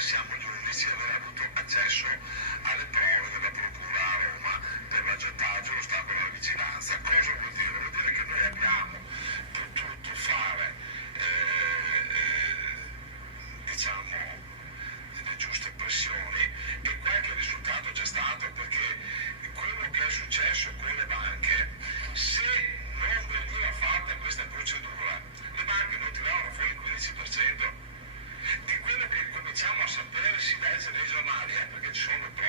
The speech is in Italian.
Siamo gli unici ad aver avuto accesso alle prove della Procura a Roma per l'aggiotaggio e lo stato della vicinanza. Cosa vuol dire? Vuol dire che noi abbiamo potuto fare, diciamo, le giuste pressioni e qualche risultato c'è stato, perché quello che è successo con le banche, se non veniva fatta questa procedura, le banche non tiravano fuori il 15%. Di quello che cominciamo a sapere, si legge nei giornali, perché ci sono le prove.